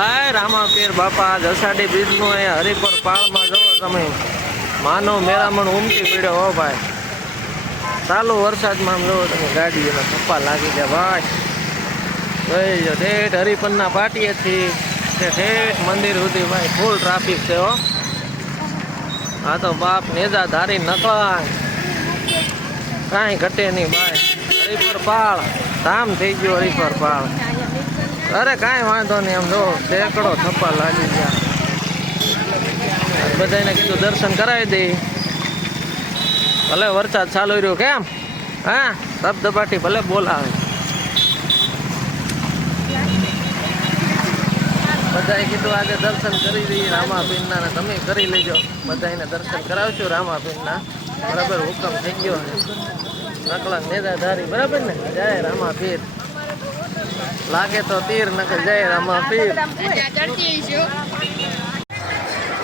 જય રામાપીર બાપા જસાડી બીજનું અહીંયા હરિપર પાળમાં જવો તમે માનો મેળામણ ઉમટી પડ્યો હો ભાઈ. ચાલુ વરસાદમાં આમ જવો તમે ગાડીઓના થપ્પા લાગી ગયા ભાઈ. જોઈ જો ઠેઠ હરિપરના પાટીએથી ઠેઠ મંદિર સુધી ભાઈ ફૂલ ટ્રાફિક છે હો. હા તો બાપ નેજા ધારી નકળા કાંઈ ઘટે નહીં ભાઈ. હરિપર પાળ ધામ થઈ ગયો હરિપર પાળ. અરે કાંઈ વાંધો નહીં એમ જો સેંકડો થપ્પા લાગી ગયા. બધાને કીધું દર્શન કરાવી દઈ. ભલે વરસાદ ચાલુ રહ્યો કેમ હા ધબધબાટી ભલે બોલાવે. બધાએ કીધું આજે દર્શન કરી દઈએ રામાપીરના ને તમે કરી લેજો. બધાને દર્શન કરાવશું રામાપીરના. બરાબર હુકમ થઈ ગયો નકલા નેજાધારી બરાબર ને. જય રામાપીર. લાગે તો તીર નકર જય રામાપીર.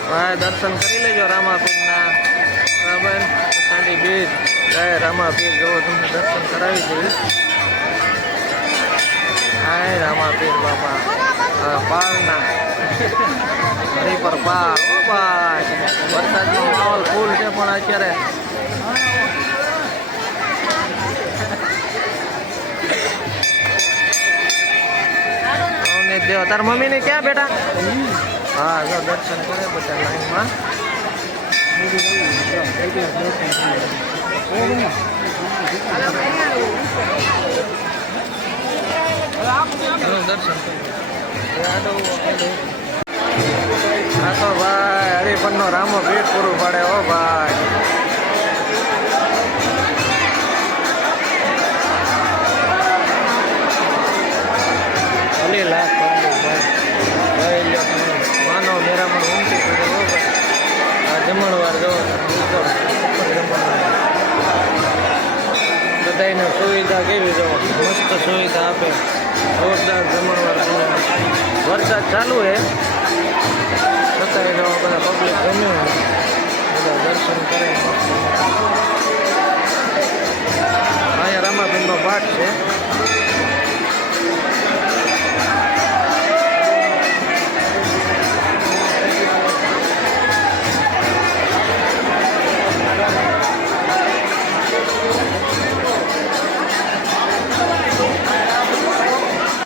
ભાઈ દર્શન કરી લેજો રામાપીરના બરાબર. સાંડી બીજ જય રામાપીર જવો તમને દર્શન કરાવી દઈએ. હાય રામાપીર બાપા પાળના હરિપર પાળ ઓ ભાઈ. વરસાદનો માહોલ ફૂલ છે પણ અત્યારે દેવ તાર મમ્મી ને ક્યાં બેટા. હા જો દર્શન કરે બધા લાઈનમાં. દર્શન હા તો ભાઈ હરિપર નો રામો ભેટ પૂરું પાડે હો ભાઈ. લાખ માનો મેરામણ ઉમટી પડ્યો આ જમણવાર જો બધાને સુવિધા કેવી જો મસ્ત સુવિધા આપે. જોરદાર જમણવાર. વરસાદ ચાલુ છે છતાંય જો બધા પબ્લિક ગમ્યું બધા દર્શન કરે. અહીંયા રામાપીરનો પાઠ છે.